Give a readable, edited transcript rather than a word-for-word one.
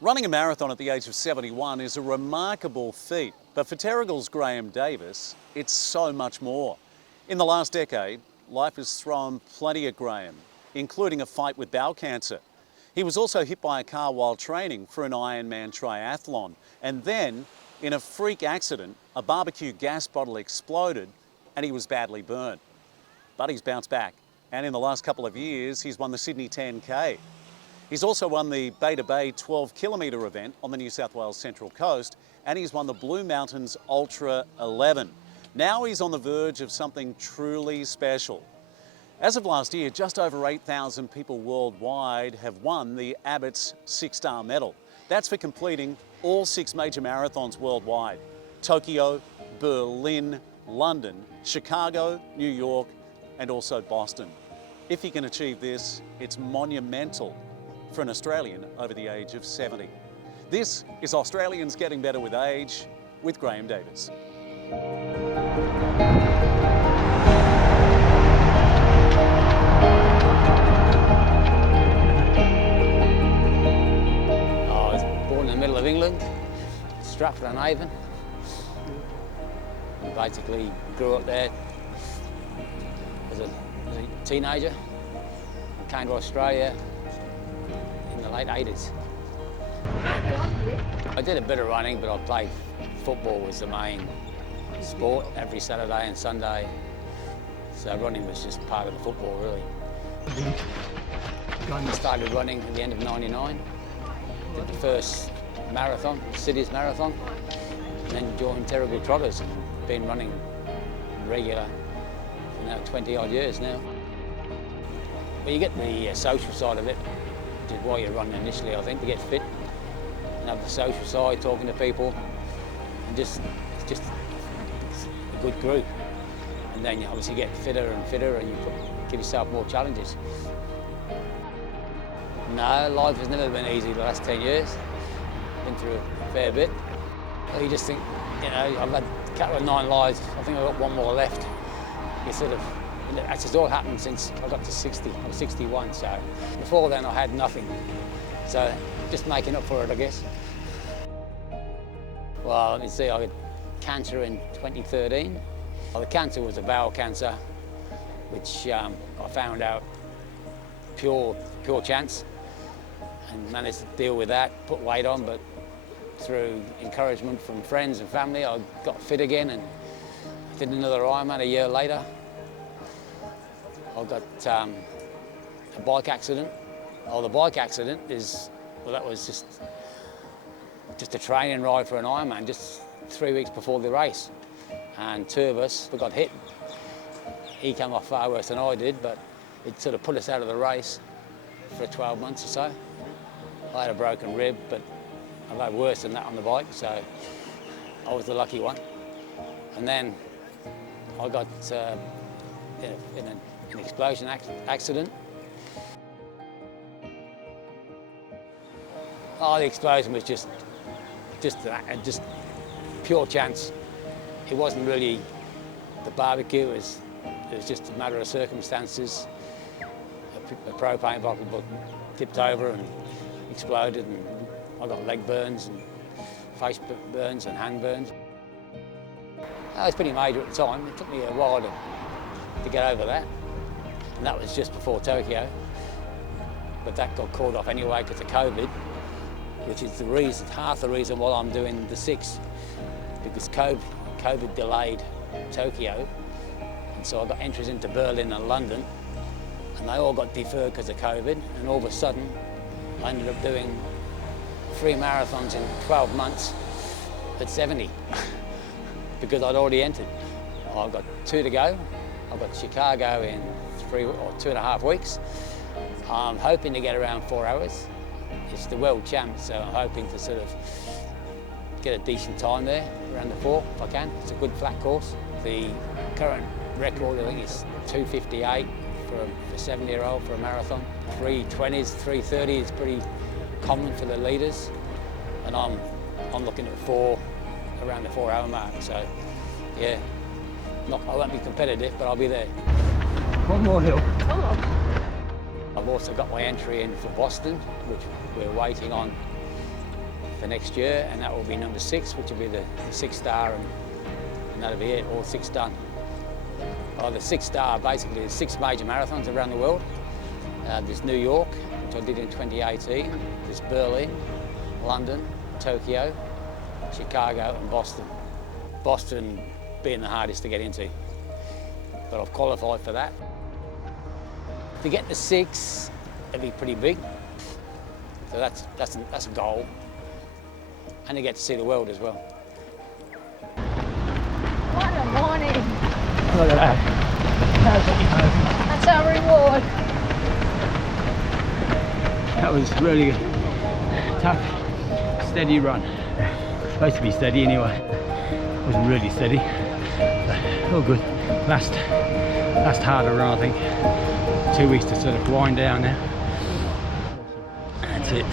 Running a marathon at the age of 71 is a remarkable feat, but for Terrigal's Graham Davis, it's so much more. In the last decade, life has thrown plenty at Graham, including a fight with bowel cancer. He was also hit by a car while training for an Ironman Triathlon, and then, in a freak accident, a barbecue gas bottle exploded and he was badly burnt. But he's bounced back, and in the last couple of years, he's won the Sydney 10K. He's also won the Beta Bay 12-kilometre event on the New South Wales Central Coast, and he's won the Blue Mountains Ultra 11. Now he's on the verge of something truly special. As of last year, just over 8,000 people worldwide have won the Abbotts 6-star medal. That's for completing all 6 major marathons worldwide: Tokyo, Berlin, London, Chicago, New York, and also Boston. If he can achieve this, it's monumental for an Australian over the age of 70. This is Australians Getting Better with Age with Graham Davis. I was born in the middle of England, Stratford-on-Avon. Basically grew up there as a teenager, came to Australia in the late 80s. I did a bit of running, but I played football was the main sport every Saturday and Sunday. So running was just part of the football, really. I started running at the end of '99. Did the first marathon, Cities Marathon, and then joined Terrigal Trotters and been running regular for now 20 odd years now. But you get the social side of it, which is why you run initially, I think, to get fit. And have the social side, talking to people, and it's just a good group. And then you obviously get fitter and fitter, and you give yourself more challenges. No, life has never been easy the last 10 years. Been through a fair bit. Well, you just think, you know, I've had a couple of 9 lives. I think I've got one more left. You sort of, it's just all happened since I got to 60. I was 61, so before then I had nothing. So just making up for it, I guess. Well, let me see, I had cancer in 2013. Well, the cancer was a bowel cancer, which I found out pure chance, and managed to deal with that, put weight on, but through encouragement from friends and family, I got fit again and did another Ironman a year later. I got a bike accident. Oh, the bike accident is, well, that was just a training ride for an Ironman, just 3 weeks before the race. And 2 of us, we got hit. He came off far worse than I did, but it sort of put us out of the race for 12 months or so. I had a broken rib, but I've had worse than that on the bike, so I was the lucky one. And then I got in an explosion accident. Oh, the explosion was just pure chance. It wasn't really the barbecue, it was just a matter of circumstances. A propane bottle tipped over and exploded, and I got leg burns and face burns and hand burns. It was pretty major at the time. It took me a while to get over that, and that was just before Tokyo. But that got called off anyway because of COVID, which is half the reason why I'm doing the 6, because COVID delayed Tokyo, and so I got entries into Berlin and London, and they all got deferred because of COVID, and all of a sudden I ended up doing 3 marathons in 12 months at 70 because I'd already entered. I've got 2 to go. I've got Chicago in 3 or 2.5 weeks. I'm hoping to get around 4 hours. It's the world champ, so I'm hoping to sort of get a decent time there, around the 4 if I can. It's a good flat course. The current record, I think, is 2:58 for a 70-year-old for a marathon. 3:20s, 3:30 is pretty common for the leaders, and I'm looking at 4, around the 4-hour mark. So, yeah, I won't be competitive, but I'll be there. One more hill. I've also got my entry in for Boston, which we're waiting on for next year, and that will be number 6, which will be the 6-star, and that'll be it, all 6 done. Well, the 6-star, basically, there's 6 major marathons around the world. There's New York, which I did in 2018. There's Berlin, London, Tokyo, Chicago and Boston. Boston being the hardest to get into, but I've qualified for that. To get to 6, it'd be pretty big. So that's a goal. And to get to see the world as well. What a morning. Look at that. That's our reward. That was really a tough, steady run. Supposed to be steady anyway. Wasn't really steady. But all good. Last harder run, I think. 2 weeks to sort of wind down now. That's it.